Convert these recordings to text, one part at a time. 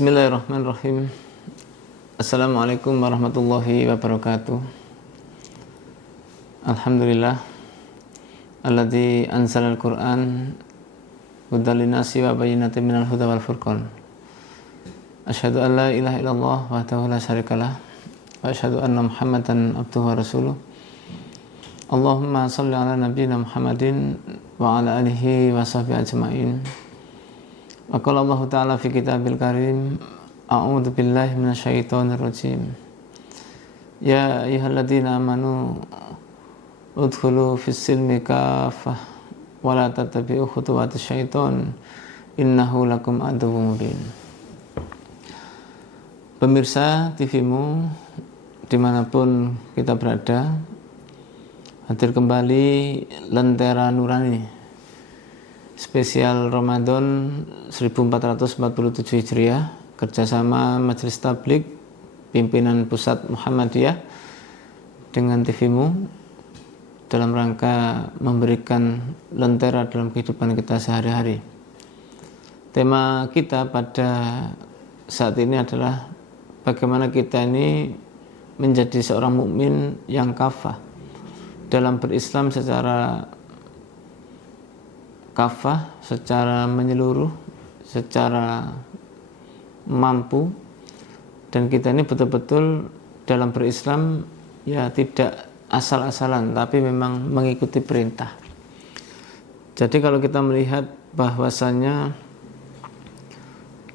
Bismillahirrahmanirrahim. Assalamualaikum warahmatullahi wabarakatuh. Alhamdulillah alladzi anzalal Qur'an hudan linnasi wa bayyinatin minal huda wal furqan. Asyhadu an la ilaha illallah wahdahu la syarikalah wa asyhadu anna Muhammadan abduhu wa rasuluh. Allahumma shalli ala nabiyyina Muhammadin wa ala alihi wa sahbihi ajma'in. Wa qala Allah ta'ala fi kitabil karim, a'udzu billahi minasyaitonir rajim. Ya ayyuhalladzina amanu udkhulu fis silmi kaffah wa la tattabi'u khutuwatis syaiton innahu lakum aduwwum mubin. Pemirsa TV-mu dimanapun kita berada, hadir kembali Lentera Nurani spesial Ramadan 1447 Hijriah kerjasama Majelis Tabligh Pimpinan Pusat Muhammadiyah dengan TV-mu dalam rangka memberikan lentera dalam kehidupan kita sehari-hari. Tema kita pada saat ini adalah bagaimana kita ini menjadi seorang mukmin yang kafah dalam berislam secara kafah, secara menyeluruh, secara mampu, dan kita ini betul-betul dalam berislam ya tidak asal-asalan, tapi memang mengikuti perintah. Jadi kalau kita melihat bahwasannya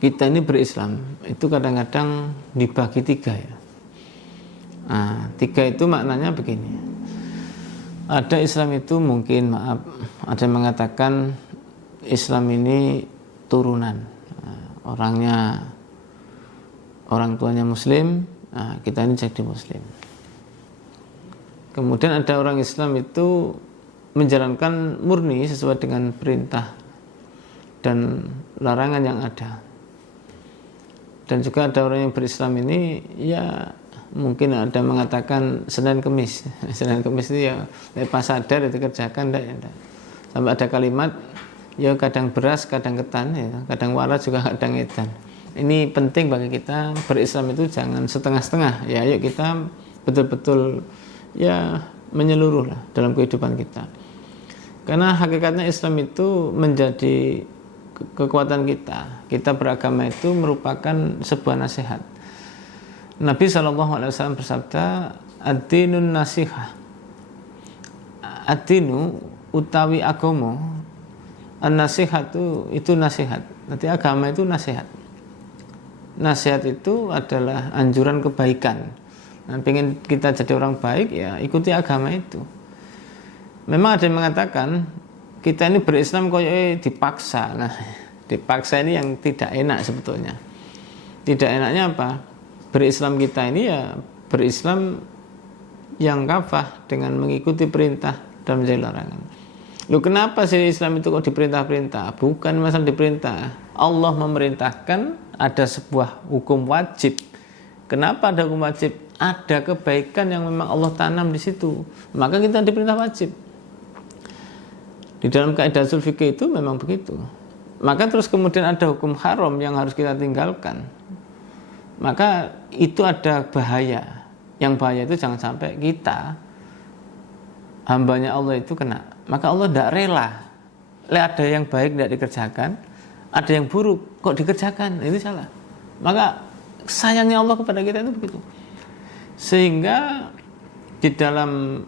kita ini berislam itu kadang-kadang dibagi tiga ya. Nah, tiga itu maknanya begini. Ada Islam itu mungkin ada yang mengatakan Islam ini turunan, orangnya orang tuanya Muslim, kita ini jadi Muslim. Kemudian ada orang Islam itu menjalankan murni sesuai dengan perintah dan larangan yang ada. Dan juga ada orang yang berislam ini ya mungkin ada mengatakan Senin Kemis. Senin Kemis itu ya pas sadar itu kerjakan enggak. Sampai ada kalimat ya kadang beras, kadang ketan ya, kadang waras juga kadang edan. Ini penting bagi kita berislam itu jangan setengah-setengah. Ya ayo kita betul-betul ya menyeluruh lah dalam kehidupan kita. Karena hakikatnya Islam itu menjadi kekuatan kita. Kita beragama itu merupakan sebuah nasihat. Nabi SAW bersabda, ad-dinun nasihah. Ad-dinu utawi agama, an-nasihatu itu nasihat. Nanti agama itu nasihat. Nasihat itu adalah anjuran kebaikan. Nah, pengen kita jadi orang baik ya ikuti agama itu. Memang ada yang mengatakan kita ini berislam kayak dipaksa. Nah, dipaksa ini yang tidak enak sebetulnya. Tidak enaknya apa? Berislam kita ini ya berislam yang kafah dengan mengikuti perintah dan menjauhi larangan. Loh, kenapa sih Islam itu kok diperintah-perintah? Bukan masalah diperintah. Allah memerintahkan ada sebuah hukum wajib. Kenapa ada hukum wajib? Ada kebaikan yang memang Allah tanam di situ. Maka kita diperintah wajib. Di dalam kaidah ushul fikih itu memang begitu. Maka terus kemudian ada hukum haram yang harus kita tinggalkan. Maka itu ada bahaya. Yang bahaya itu jangan sampai kita hambanya Allah itu kena. Maka Allah tidak rela. Ada yang baik tidak dikerjakan, ada yang buruk kok dikerjakan, itu salah. Maka sayangnya Allah kepada kita itu begitu. Sehingga di dalam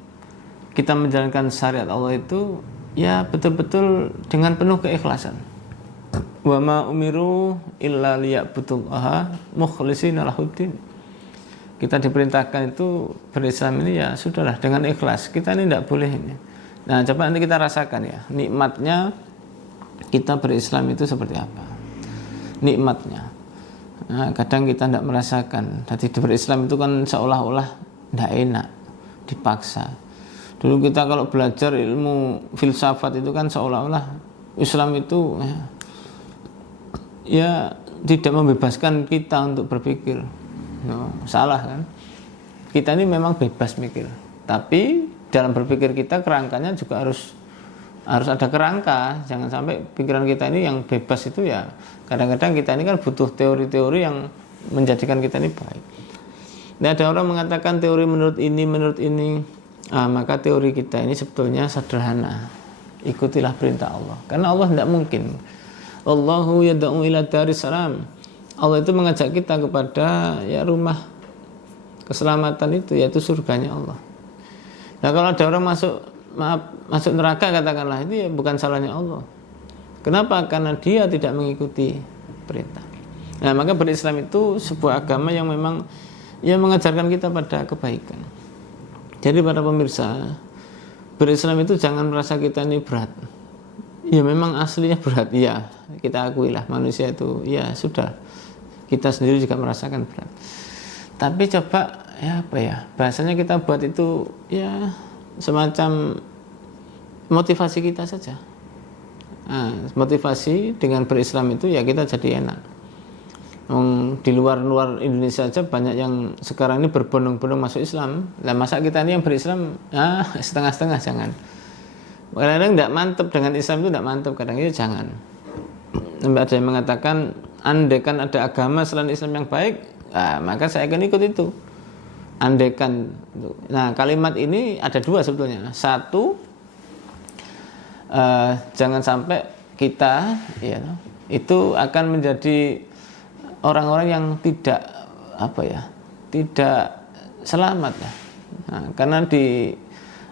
kita menjalankan syariat Allah itu ya betul-betul dengan penuh keikhlasan. Wa ma umiru illa liya'budullaha mukhlishina lahuddin. Kita diperintahkan itu berislam ini ya sudahlah dengan ikhlas. Kita ini tidak boleh ini. Nah, coba nanti kita rasakan ya nikmatnya kita berislam itu seperti apa. Nikmatnya. Nah, kadang kita tidak merasakan. Jadi berislam itu kan seolah-olah tidak enak, dipaksa. Dulu kita kalau belajar ilmu filsafat itu kan seolah-olah Islam itu ya tidak membebaskan kita untuk berpikir. No, salah kan? Kita ini memang bebas mikir, tapi dalam berpikir kita kerangkanya juga harus harus ada kerangka. Jangan sampai pikiran kita ini yang bebas itu ya. Kadang-kadang kita ini kan butuh teori-teori yang menjadikan kita ini baik. Nah, ada orang mengatakan teori menurut ini. Maka teori kita ini sebetulnya sederhana. Ikutilah perintah Allah. Karena Allah tidak mungkin. Allahu yad'u ila daris salam. Allah itu mengajak kita kepada ya rumah keselamatan itu, yaitu surganya Allah. Nah, kalau ada orang masuk neraka katakanlah, itu ya bukan salahnya Allah. Kenapa? Karena dia tidak mengikuti perintah. Nah, maka berislam itu sebuah agama yang memang yang mengajarkan kita pada kebaikan. Jadi para pemirsa, berislam itu jangan merasa kita ini berat. Ya memang aslinya berat, ya kita akuilah manusia itu ya sudah, kita sendiri juga merasakan berat. Tapi coba ya apa ya, bahasanya kita buat itu ya semacam motivasi kita saja. Nah, motivasi dengan berislam itu ya kita jadi enak. Di luar Indonesia aja banyak yang sekarang ini berbondong-bondong masuk Islam. Lah masa kita ini yang berislam setengah-setengah, jangan. Kadang-kadang tidak mantap dengan Islam itu, tidak mantap, kadang itu jangan. Sampai ada yang mengatakan andaikan ada agama selain Islam yang baik, maka saya akan ikut itu. Andaikan. Nah, kalimat ini ada dua sebetulnya. Satu, jangan sampai kita ya itu akan menjadi orang-orang yang tidak tidak selamat ya. Nah, karena di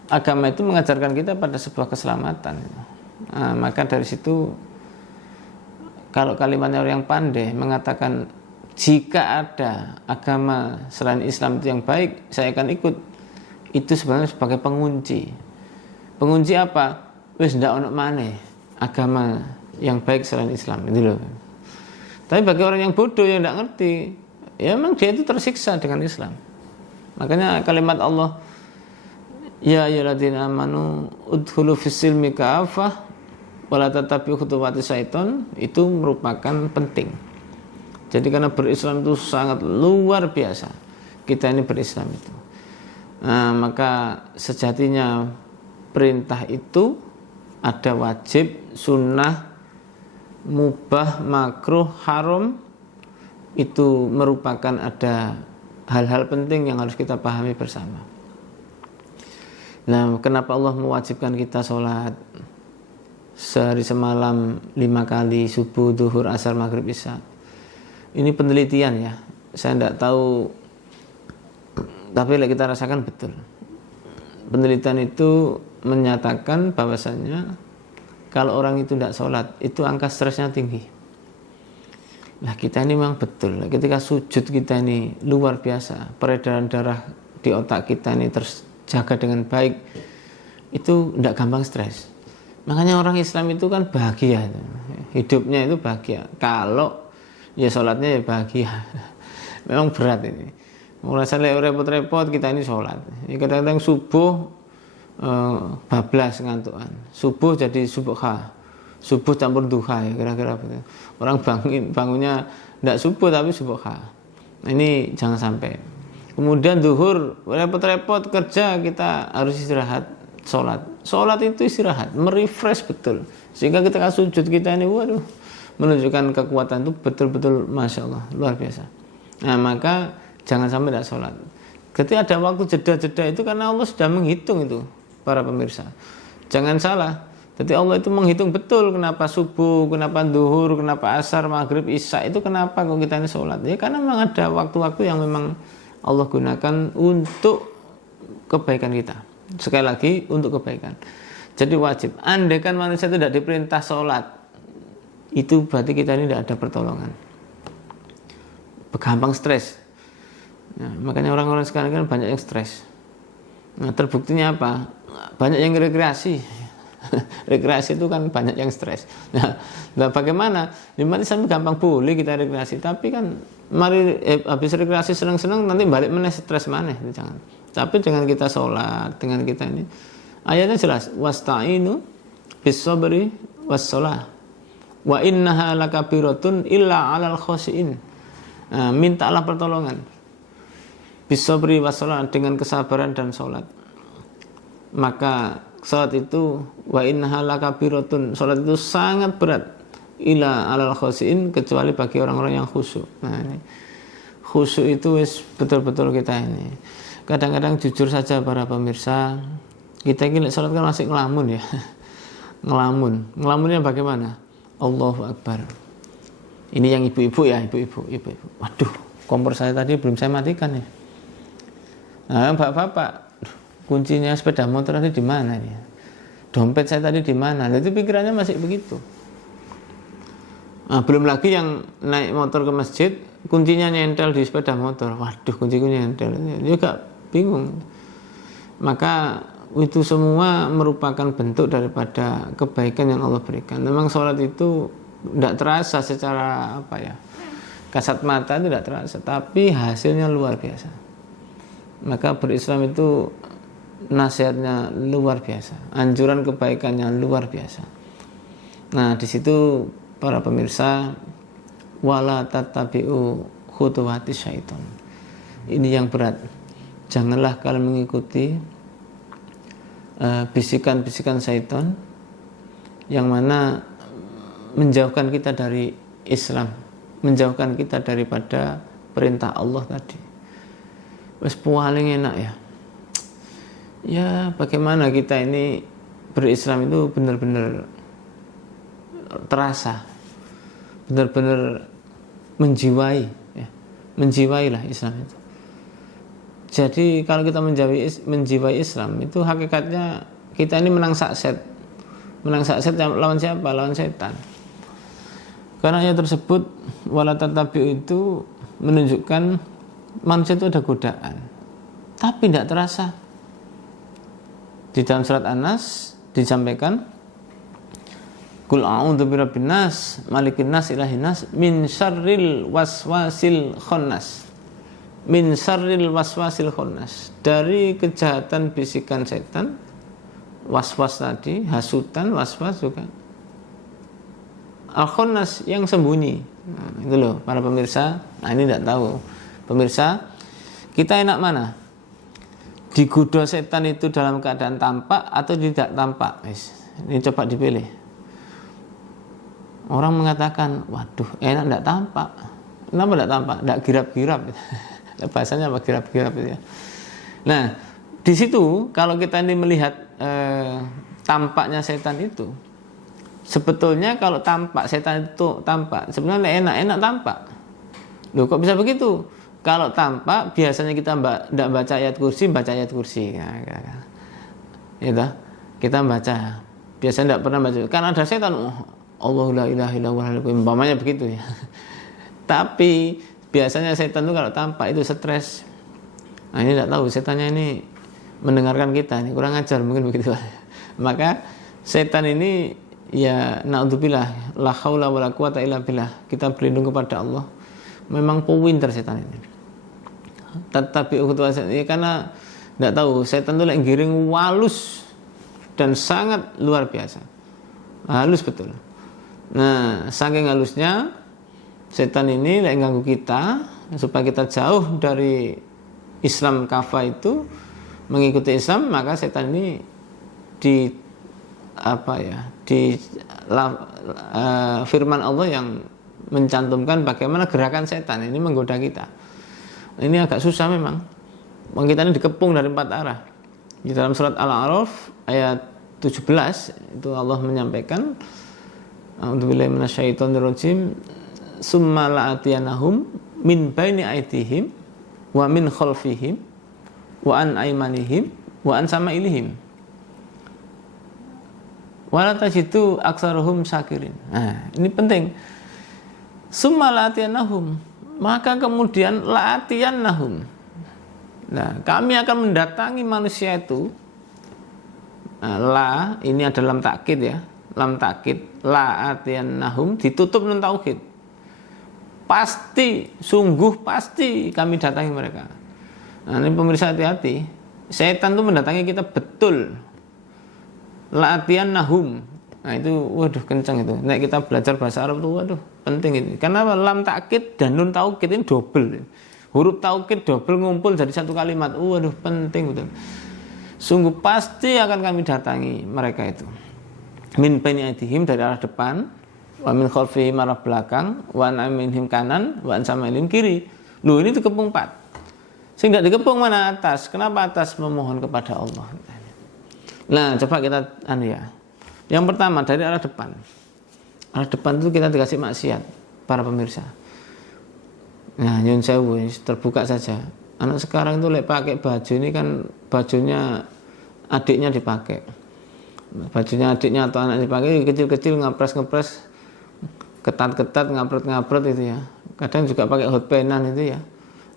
agama itu mengajarkan kita pada sebuah keselamatan. Nah, maka dari situ kalau kalimatnya orang yang pandai mengatakan jika ada agama selain Islam itu yang baik, saya akan ikut. Itu sebenarnya sebagai pengunci. Pengunci apa? Wis ndak ono maneh agama yang baik selain Islam itu loh. Tapi bagi orang yang bodoh yang tidak ngerti, ya memang dia itu tersiksa dengan Islam. Makanya kalimat Allah, ya ayyuhalladzina amanu udkhulu fis-silmi kafah wa la tattabi'u khutuwati syaiton, itu merupakan penting. Jadi karena berislam itu sangat luar biasa. Kita ini berislam itu. Nah, maka sejatinya perintah itu ada wajib, sunnah, mubah, makruh, haram. Itu merupakan ada hal-hal penting yang harus kita pahami bersama. Nah, kenapa Allah mewajibkan kita sholat sehari semalam 5 kali, subuh, duhur, asar, maghrib, isya? Ini penelitian ya, saya tidak tahu, tapi kita rasakan betul. Penelitian itu menyatakan bahwasannya kalau orang itu tidak sholat, itu angka stresnya tinggi. Nah, kita ini memang betul, ketika sujud kita ini luar biasa, peredaran darah di otak kita ini terjaga dengan baik, itu tidak gampang stres. Makanya orang Islam itu kan bahagia, hidupnya itu bahagia. Kalau ya sholatnya ya bahagia. Memang berat ini. Merasa repot-repot kita ini sholat. Kadang-kadang subuh bablas ngantukan. Subuh jadi subha. Subuh campur duha ya kira-kira begitu. Orang bangunnya tidak subuh tapi subha. Nah, ini jangan sampai. Kemudian duhur repot-repot kerja, kita harus istirahat, sholat. Sholat itu istirahat, merefresh betul. Sehingga ketika sujud kita ini waduh, menunjukkan kekuatan itu betul-betul masya Allah, luar biasa. Nah, maka jangan sampai tidak sholat. Ketika ada waktu jeda-jeda itu karena Allah sudah menghitung itu, para pemirsa. Jangan salah. Jadi Allah itu menghitung betul kenapa subuh, kenapa duhur, kenapa asar, maghrib, isya itu kenapa kok kita ini sholat. Ya karena memang ada waktu-waktu yang memang Allah gunakan untuk kebaikan kita. Sekali lagi untuk kebaikan. Jadi wajib. Andaikan manusia itu tidak diperintah sholat, itu berarti kita ini tidak ada pertolongan. Gampang stres. Nah, makanya orang-orang sekarang kan banyak yang stres. Nah, terbuktinya apa? Banyak yang rekreasi. Rekreasi itu kan banyak yang stres. Nah, bagaimana? Dimana sampai gampang boleh kita rekreasi, tapi kan mari habis rekreasi senang-senang nanti balik mana stres mana, itu jangan. Tapi dengan kita sholat, dengan kita ini, ayatnya jelas, wasta'inu bis-sabri was-shalah. Wa innaha lakabiratun illa 'alal khoshiin. Mintalah pertolongan. Bis-sabri was-shalah, dengan kesabaran dan sholat. Maka salat itu wa innaha lakabiratun, salat itu sangat berat ila alal khosiin, kecuali bagi orang-orang yang khusyuk. Nah ini khusyuk itu wis betul-betul kita ini. Kadang-kadang jujur saja para pemirsa, kita ini salat kan masih ngelamun ya. Ngelamunnya bagaimana? Allahu Akbar. Ini yang ibu-ibu ya, ibu-ibu. Waduh, kompor saya tadi belum saya matikan ya. Nah, bapak-bapak, kuncinya sepeda motor tadi di mana ya? Dompet saya tadi di mana? Nah, itu pikirannya masih begitu. Nah, belum lagi yang naik motor ke masjid, kuncinya nyentel di sepeda motor. Waduh, kunciku nyentel. Dia juga bingung. Maka itu semua merupakan bentuk daripada kebaikan yang Allah berikan. Memang sholat itu tidak terasa secara kasat mata itu tidak terasa, tapi hasilnya luar biasa. Maka berislam itu nasihatnya luar biasa, anjuran kebaikannya luar biasa. Nah, di situ para pemirsa, wala tattabi'u khutuwati syaiton. Ini yang berat. Janganlah kalian mengikuti bisikan-bisikan syaitan yang mana menjauhkan kita dari Islam, menjauhkan kita daripada perintah Allah tadi. Wes paling enak ya. Ya, bagaimana kita ini berislam itu benar-benar terasa, benar-benar menjiwai ya. Menjiwailah Islam itu. Jadi kalau kita menjiwai Islam itu hakikatnya kita ini menang sakset lawan siapa? Lawan setan. Karena ayat tersebut wala tatabi'u itu menunjukkan manusia itu ada godaan, tapi tidak terasa. Di dalam surat An-Nas disampaikan, Qul a'udzu birabbin nas, malikin nas, ilahin nas, min syarril waswasil khannas. Min syarril waswasil khannas, dari kejahatan bisikan setan. Waswas tadi, hasutan, waswas juga. Al-khannas yang sembunyi. Nah, itu loh para pemirsa. Nah, ini tidak tahu. Pemirsa, kita enak mana? Digoda setan itu dalam keadaan tampak atau tidak tampak? Ini coba dipilih. Orang mengatakan, waduh, enak tidak tampak. Kenapa tidak tampak? Tidak girap-girap. Bahasanya apa girap-girap itu ya. Nah, di situ kalau kita ini melihat tampaknya setan itu, sebetulnya kalau tampak setan itu tampak, sebenarnya enak-enak tampak. Loh, kok bisa begitu? Kalau tampak biasanya kita tidak baca ayat kursi, baca ayat kursi. Gitu. Kita baca. Biasanya tidak pernah baca. Karena ada setan, Allahu la ilaha illallah, umpamanya begitu ya. Tapi biasanya setan itu kalau tampak itu stres. Nah, ini tidak tahu setannya ini mendengarkan kita, ini kurang ajar mungkin begitu. Maka setan ini ya naudzubillah, la haula wala quwata illa billah, kita berlindung kepada Allah. Memang pinter setan ini. Tetapi ya, karena tidak tahu setan itu lagi giring walus dan sangat luar biasa. Halus betul. Nah, saking halusnya setan ini lagi ganggu kita supaya kita jauh dari Islam kafah itu, mengikuti Islam, maka setan ini firman Allah yang mencantumkan bagaimana gerakan setan ini menggoda kita. Ini agak susah memang. Kita ini dikepung dari 4 arah. Di dalam surat Al-A'raf ayat 17 itu Allah menyampaikan, a'udzubillahi minasyaitonirrajim, summa la'atiyanahum min baini aydihim wa min khalfihim wa an aymanihim wa an samailihim wala tajidu aksaruhum syakirin. Nah, ini penting. Summa la'atiyanahum, maka kemudian la'atiyanahum. Nah, kami akan mendatangi manusia itu. Nah, la ini adalah lam takkid ya. Lam takkid, la'atiyanahum ditutup nun tauhid. Pasti, sungguh pasti kami datangi mereka. Nah, ini pemirsa hati-hati. Setan itu mendatangi kita betul. La'atiyanahum. Nah, itu waduh kencang itu. Nah, kita belajar bahasa Arab itu waduh penting itu. Karena lam takkid dan nun taukid ini double. Huruf taukid double ngumpul jadi satu kalimat. Waduh penting betul. sungguh pasti akan kami datangi mereka itu. Min baini aydihim, dari arah depan, wa min khalfihim, arah belakang, wa an yaminihim kanan, wa an shama'ilihim kiri. Loh, ini dikepung 4. Sehingga dikepung mana? Atas. Kenapa atas? Memohon kepada Allah. Nah, coba kita yang pertama dari arah depan. Arah depan itu kita dikasih maksiat, para pemirsa. Nah, nyun sewu, terbuka saja. Anak sekarang itu pakai baju ini kan bajunya adiknya dipakai. Bajunya adiknya atau anak dipakai kecil-kecil, ngepres, ketat-ketat, ngapret itu ya. Kadang juga pakai hot penan itu ya.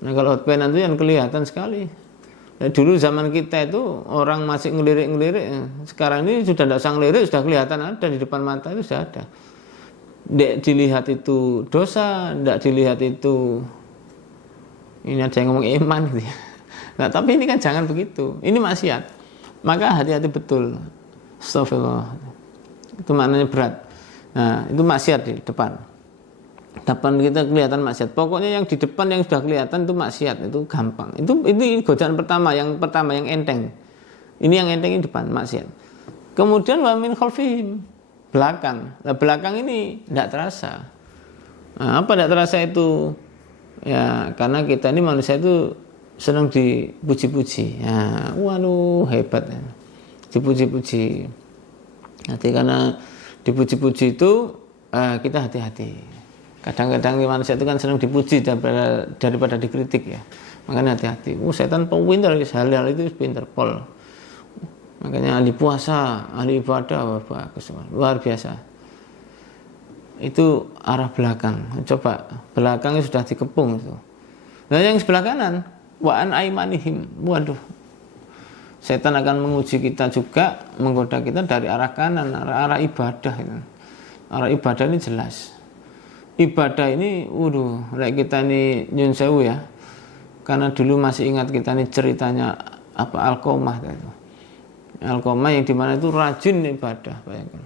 Nah, kalau hot penan itu yang kelihatan sekali. Nah, dulu zaman kita itu orang masih ngelirik. Sekarang ini sudah tidak usah ngelirik, sudah kelihatan ada di depan mata, itu sudah ada. Tidak dilihat itu dosa, tidak dilihat itu ini ada yang ngomong iman gitu ya. Nah, tapi ini kan jangan begitu. Ini maksiat. Maka hati-hati betul. Astagfirullah. Itu maknanya berat. Nah, itu maksiat di depan. Depan kita kelihatan maksiat. Pokoknya yang di depan yang sudah kelihatan itu maksiat, itu gampang. Ini godaan pertama yang enteng. Ini yang enteng ini depan maksiat. Kemudian wa min khalfihim, belakang. Nah, belakang ini tidak terasa. Nah, apa tidak terasa itu? Ya, karena kita ini manusia itu senang dipuji-puji. Ya, waduh hebat ya. Dipuji-puji. Nanti karena dipuji-puji itu kita hati-hati. Kadang-kadang manusia itu kan senang dipuji daripada dikritik ya. Makanya hati-hati. Setan pintar, hal-hal itu pintar pol. Makanya ahli puasa, ahli ibadah, bagus, luar biasa. Itu arah belakang. Coba belakangnya sudah dikepung itu. Nah, yang sebelah kanan, wa an aimanihim. Waduh. Setan akan menguji kita juga, menggoda kita dari arah kanan, arah ibadah itu. Arah ibadah ini jelas. Ibadah ini, kita ini nyun sewu ya. Karena dulu masih ingat kita ini ceritanya Alqamah itu. Alqamah yang dimana itu rajin ibadah, bayangkan.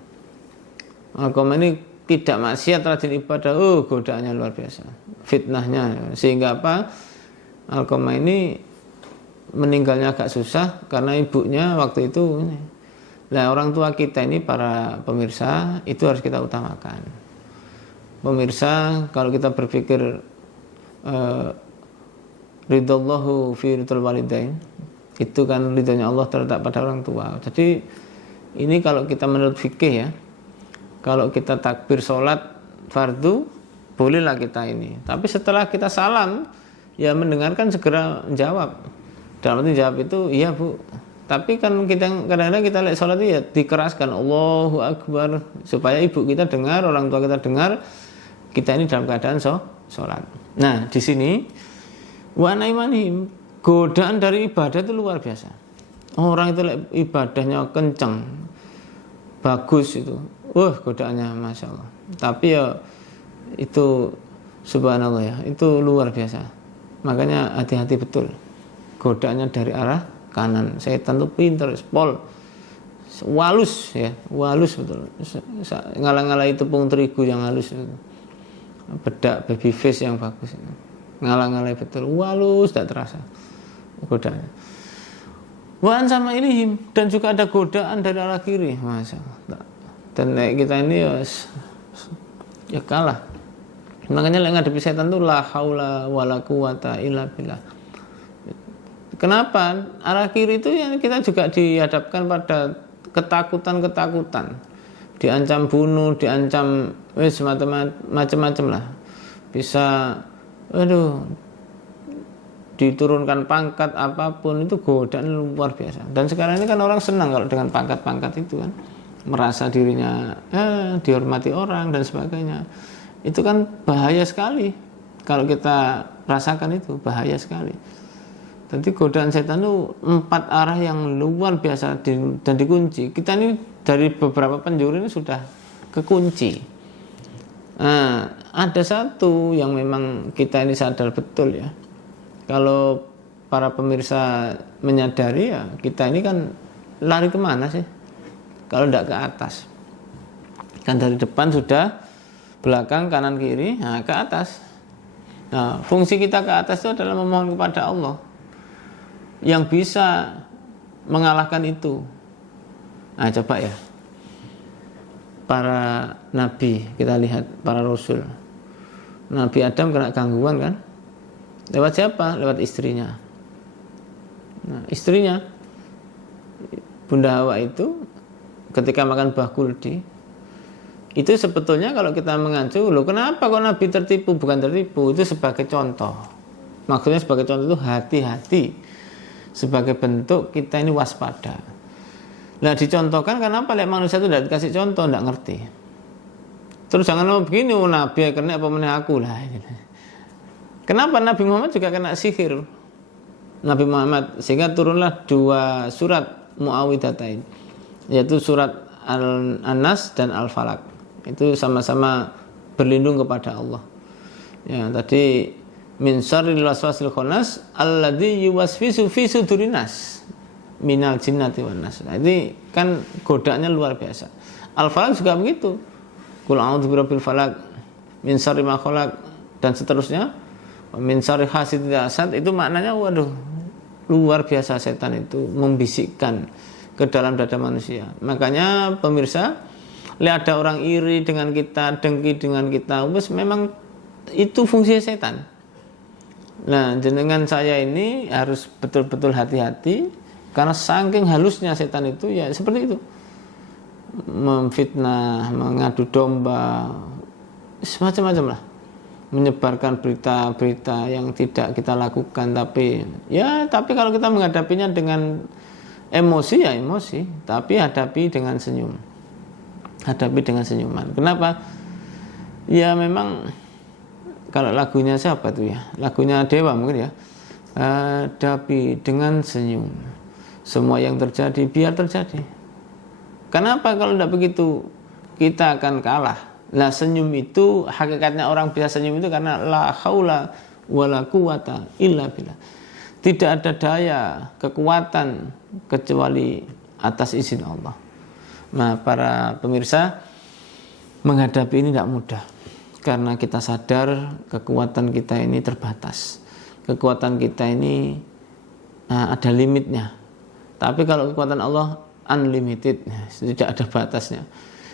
Alqamah ini tidak maksiat, rajin ibadah, godaannya luar biasa, fitnahnya, sehingga Alqamah ini meninggalnya agak susah karena ibunya waktu itu ini. Nah, orang tua kita ini, para pemirsa, itu harus kita utamakan. Pemirsa, kalau kita berpikir ridallahu fi ridal walidain, itu kan ridhonya Allah terletak pada orang tua. Jadi ini kalau kita menurut fikih ya, kalau kita takbir sholat fardu, bolehlah kita ini. Tapi setelah kita salam, ya mendengarkan segera menjawab. Dalam arti jawab itu, iya bu. Tapi kan kadang-kadang kita lihat sholat itu ya dikeraskan, Allahu Akbar, supaya ibu kita dengar, orang tua kita dengar, kita ini dalam keadaan sholat. Nah, di sini wa naimanihim, godaan dari ibadah itu luar biasa. Orang itu ibadahnya kencang, bagus itu. Godaannya Masya Allah. Tapi ya itu subhanallah ya, itu luar biasa. Makanya hati-hati betul. Godaannya dari arah kanan. Setan itu pintar, pol, walus ya, walus betul. Ngalah-ngalah tepung terigu yang halus itu. Bedak baby face yang bagus itu. Ngalah-ngalah betul, walus, tidak terasa godaannya. Waan sama ilihim, dan juga ada godaan dari arah kiri, Masya Allah. Dan kita ini ya kalah. Makanya ngadepi setan itu la haula wala quwata illa billah. Kenapa? Arah kiri itu yang kita juga dihadapkan pada ketakutan-ketakutan. Diancam bunuh, diancam macam-macam lah. Bisa diturunkan pangkat apapun, itu godaan luar biasa. Dan sekarang ini kan orang senang kalau dengan pangkat-pangkat itu kan, merasa dirinya dihormati orang dan sebagainya. Itu kan bahaya sekali. Kalau kita rasakan itu bahaya sekali. Jadi godaan setan itu 4 arah yang luar biasa dan dikunci. Kita ini dari beberapa penjuru ini sudah kekunci. Nah, ada satu yang memang kita ini sadar betul ya. Kalau para pemirsa menyadari ya, kita ini kan lari kemana sih? Kalau tidak ke atas. Kan dari depan sudah, belakang, kanan, kiri, nah ke atas. Nah, fungsi kita ke atas itu adalah memohon kepada Allah yang bisa mengalahkan itu. Nah, coba ya, para nabi kita lihat, para rasul. Nabi Adam kena gangguan kan? Lewat siapa? Lewat istrinya. Nah, istrinya Bunda Hawa itu ketika makan buah kuldi, itu sebetulnya kalau kita mengacu, loh kenapa kok Nabi tertipu? Bukan tertipu, itu sebagai contoh. Maksudnya sebagai contoh itu hati-hati, sebagai bentuk kita ini waspada. Nah, dicontohkan kenapa lihat manusia itu tidak dikasih contoh, tidak ngerti. Terus jangan ngomong begini, oh Nabi kena apa meneh aku lah. Kenapa Nabi Muhammad juga kena sihir? Nabi Muhammad, sehingga turunlah 2 surat Muawwidhatain, yaitu surat An-Nas dan Al-Falaq. Itu sama-sama berlindung kepada Allah. Ya, tadi min syarril waswasil khannas alladzi yuwaswisu fi sudurin nas minal jinnati wan nas. Nah, ini kan godanya luar biasa. Al-Falaq juga begitu. Qul a'udzu birabbil falaq min syarri ma khalaq dan seterusnya. Min syarri hasidin idza hasad, itu maknanya waduh, luar biasa setan itu membisikkan ke dalam dada manusia. Makanya pemirsa, lihat ada orang iri dengan kita, dengki dengan kita, memang itu fungsi setan. Nah, jenengan saya ini harus betul-betul hati-hati, karena saking halusnya setan itu ya seperti itu, memfitnah, mengadu domba, semacam-macam lah, menyebarkan berita-berita yang tidak kita lakukan. Tapi kalau kita menghadapinya dengan emosi ya emosi, tapi hadapi dengan senyum, hadapi dengan senyuman. Kenapa? Ya memang kalau lagunya siapa tuh ya, lagunya Dewa mungkin ya, hadapi dengan senyum, semua yang terjadi biar terjadi. Kenapa? Kalau tidak begitu kita akan kalah. Nah, senyum itu hakikatnya orang bisa senyum itu karena la haula wala quwata illa billah. Tidak ada daya, kekuatan kecuali atas izin Allah. Nah, para pemirsa, menghadapi ini tidak mudah karena kita sadar kekuatan kita ini terbatas. Kekuatan kita ini ada limitnya. Tapi kalau kekuatan Allah unlimited, tidak ada batasnya.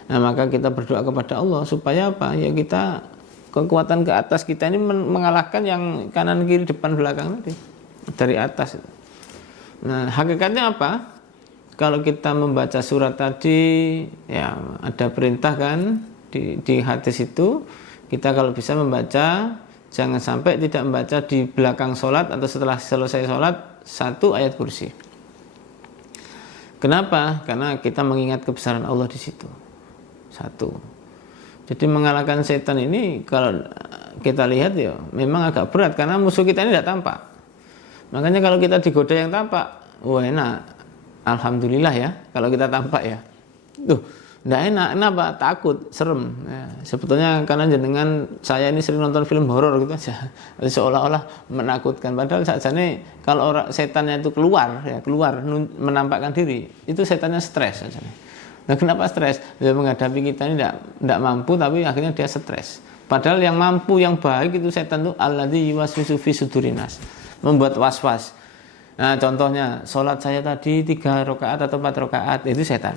Nah, maka kita berdoa kepada Allah supaya apa? Ya kita kekuatan ke atas kita ini mengalahkan yang kanan kiri depan belakang tadi dari atas. Nah, hakikatnya apa? Kalau kita membaca surat tadi, ya ada perintah kan di hadis itu, kita kalau bisa membaca, jangan sampai tidak membaca di belakang sholat atau setelah selesai sholat 1 ayat kursi. Kenapa? Karena kita mengingat kebesaran Allah di situ. 1. Jadi mengalahkan setan ini kalau kita lihat ya memang agak berat karena musuh kita ini tidak tampak. Makanya kalau kita digoda yang tampak, wah enak. Alhamdulillah ya kalau kita tampak ya. Tidak enak, kenapa? Takut, serem. Ya, sebetulnya karena jenengan saya ini sering nonton film horor gitu aja, seolah-olah menakutkan. Padahal sajane kalau orang setannya itu keluar menampakkan diri, itu setannya stres saja. Nah, kenapa stres? Dia menghadapi kita ini tidak mampu, tapi akhirnya dia stres. Padahal yang mampu, yang baik itu setan itu alladzi yuwaswisu fi sudurin nas, membuat was-was. Nah, contohnya sholat saya tadi 3 rakaat atau 4 rakaat, itu setan.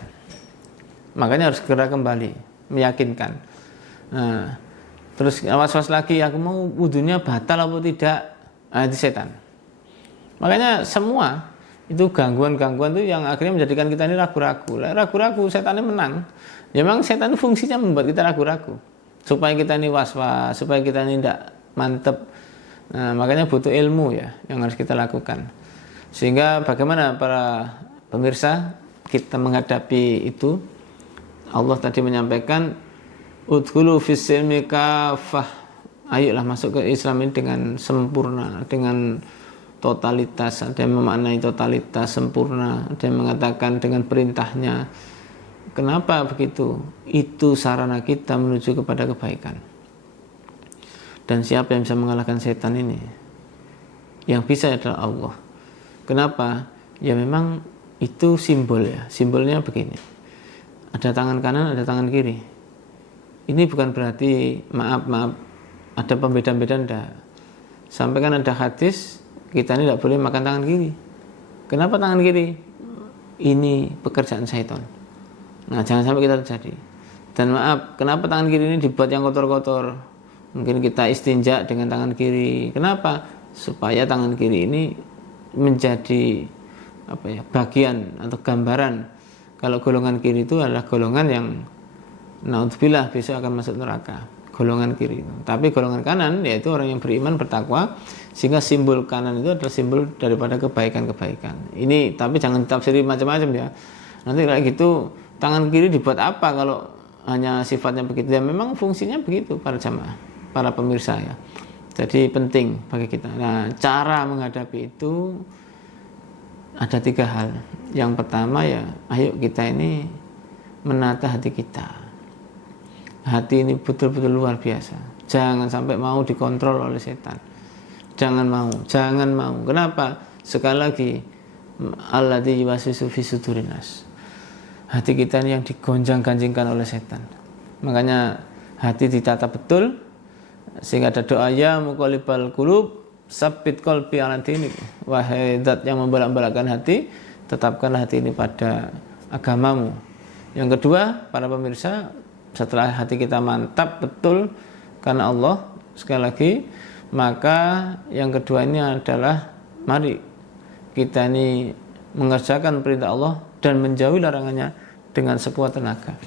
Makanya harus segera kembali, meyakinkan. Nah, terus was-was lagi, aku mau wudunya batal atau tidak, nah, itu setan. Makanya semua itu gangguan-gangguan itu yang akhirnya menjadikan kita ini ragu-ragu. Ragu-ragu, setannya menang. Ya memang setan itu fungsinya membuat kita ragu-ragu, supaya kita ini was-was, supaya kita ini tidak mantep. Nah, makanya butuh ilmu ya yang harus kita lakukan. Sehingga bagaimana para pemirsa kita menghadapi itu? Allah tadi menyampaikan udkhulu fis silmi kafah. Ayolah masuk ke Islam ini dengan sempurna, dengan totalitas. Ada yang memaknai totalitas sempurna, ada yang mengatakan dengan perintahnya. Kenapa begitu? Itu sarana kita menuju kepada kebaikan. Dan siapa yang bisa mengalahkan setan ini? Yang bisa adalah Allah. Kenapa? Ya memang itu simbol ya. Simbolnya begini. Ada tangan kanan, ada tangan kiri. Ini bukan berarti maaf ada pembedaan-bedaan enggak. Sampai kan ada hadis kita ini tidak boleh makan tangan kiri. Kenapa tangan kiri? ini pekerjaan syaitan. Nah, jangan sampai kita terjadi. Dan maaf, kenapa tangan kiri ini dibuat yang kotor-kotor? Mungkin kita istinja dengan tangan kiri. Kenapa? Supaya tangan kiri ini menjadi bagian atau gambaran kalau golongan kiri itu adalah golongan yang naudzubillah besok akan masuk neraka. Golongan kiri itu. Tapi golongan kanan yaitu orang yang beriman, bertakwa, sehingga simbol kanan itu adalah simbol daripada kebaikan-kebaikan. Ini tapi jangan ditafsiri macam-macam ya. Nanti kayak gitu, tangan kiri dibuat apa kalau hanya sifatnya begitu? Ya memang fungsinya begitu para jamaah, para pemirsa ya. Jadi penting bagi kita. Nah, cara menghadapi itu ada 3 hal. Yang pertama ya, ayo kita ini menata hati kita. Hati ini betul-betul luar biasa. Jangan sampai mau dikontrol oleh setan. Jangan mau. Kenapa? Sekali lagi, alladzi yuwaswisu fi sudurin nas. Hati kita ini yang digonjang-ganjingkan oleh setan. Makanya hati ditata betul, sehingga ada doa ya muqallibal qulub sabbit qalbi ala dinik. Wahai zat yang membolak-balikkan hati, tetapkanlah hati ini pada agamamu. Yang kedua, para pemirsa, setelah hati kita mantap betul karena Allah, sekali lagi, maka yang kedua ini adalah mari kita ini mengerjakan perintah Allah dan menjauhi larangannya dengan sekuat tenaga.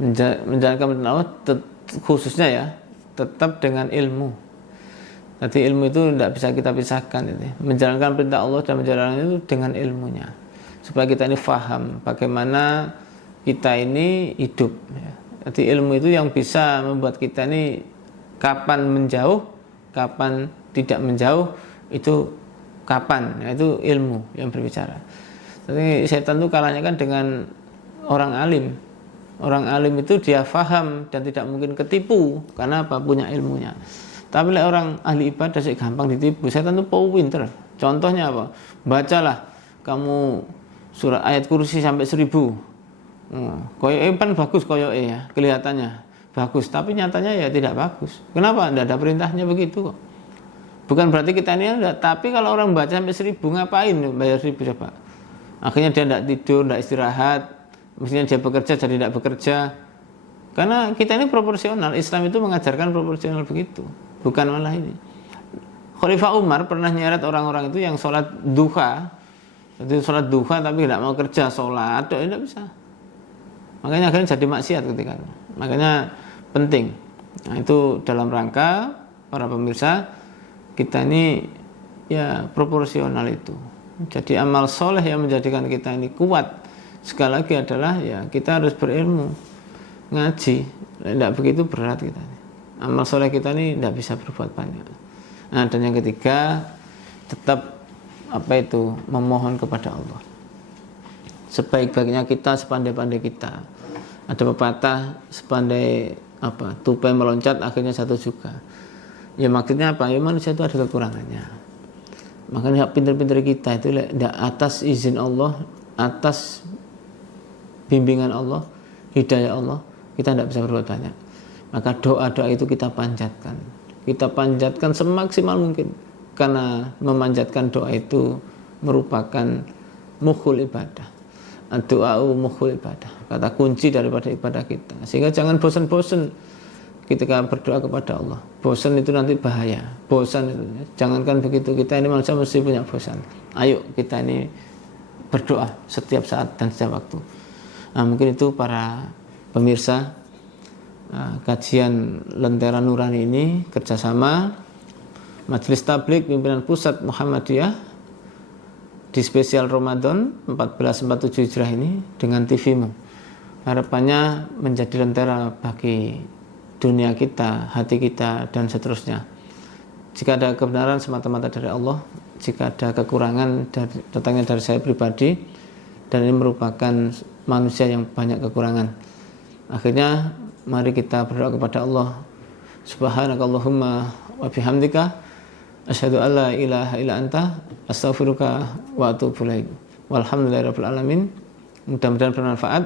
Menjalankan perintah Allah khususnya ya, tetap dengan ilmu. Jadi ilmu itu tidak bisa kita pisahkan. Menjalankan perintah Allah dan menjalankan itu dengan ilmunya, supaya kita ini faham bagaimana kita ini hidup. Jadi ilmu itu yang bisa membuat kita ini kapan menjauh, kapan tidak menjauh, itu kapan, itu ilmu yang berbicara. Jadi setan itu kalahnya kan dengan orang alim. Orang alim itu dia faham dan tidak mungkin ketipu karena apa? Punya ilmunya. Tapi orang ahli ibadah sih gampang ditipu. Setan itu pinter. Contohnya apa? Bacalah kamu surat ayat kursi sampai 1000. Koyoke kan bagus koyoke ya, kelihatannya bagus, tapi nyatanya ya tidak bagus. Kenapa? Tidak ada perintahnya begitu kok. Bukan berarti kita ini enggak, tapi kalau orang baca sampai 1000 ngapain bayar 1000 coba? Akhirnya dia tidak tidur, tidak istirahat, mestinya dia bekerja jadi tidak bekerja. Karena kita ini proporsional, Islam itu mengajarkan proporsional begitu, bukan malah ini. Khalifah Umar pernah nyeret orang-orang itu yang sholat duha, jadi sholat duha tapi tidak mau kerja sholat, tidak bisa. Makanya akhirnya jadi maksiat ketika itu. Makanya penting. Nah, itu dalam rangka para pemirsa kita ini ya proporsional itu. Jadi amal soleh yang menjadikan kita ini kuat sekali lagi adalah ya kita harus berilmu, ngaji. Tidak begitu berat kita. Amal soleh kita ini tidak bisa berbuat banyak. Nah, dan yang ketiga tetap memohon kepada Allah. Sebaik-baiknya kita, sepandai-pandai kita. Ada pepatah sepandai tupai meloncat akhirnya jatuh juga. Ya maksudnya apa? Ya manusia itu ada kekurangannya. Makanya pintar-pintar kita itu atas izin Allah, atas bimbingan Allah, hidayah Allah, kita tidak bisa berbuat banyak. Maka doa-doa itu kita panjatkan. Kita panjatkan semaksimal mungkin. Karena memanjatkan doa itu merupakan mukhul ibadah. Doa mukhul ibadah, kata kunci daripada ibadah kita. Sehingga jangan bosan-bosan ketika berdoa kepada Allah. Bosan itu nanti bahaya. Bosan itu, jangankan begitu, kita ini manusia mesti punya bosan. Ayo kita ini berdoa setiap saat dan setiap waktu. Nah, mungkin itu para pemirsa kajian Lentera Nurani ini kerjasama Majelis Tabligh Pimpinan Pusat Muhammadiyah di spesial Ramadan 1447 Hijrah ini dengan TV-mu. Harapannya menjadi lentera bagi dunia kita, hati kita, dan seterusnya. Jika ada kebenaran semata-mata dari Allah, jika ada kekurangan datangnya dari saya pribadi, dan ini merupakan manusia yang banyak kekurangan. Akhirnya mari kita berdoa kepada Allah. Subhanakallahumma wa bihamdika asyhadu an la ilaha illa anta astaghfiruka wa atubu ilaik. Walhamdulillahirabbil alamin. Mudah-mudahan bermanfaat.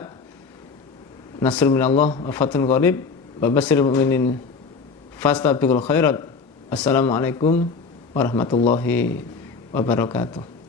Nasrul minallah wa fathun qarib. Wa basyiril mu'minin fastabiqul khairat. Assalamualaikum warahmatullahi wabarakatuh.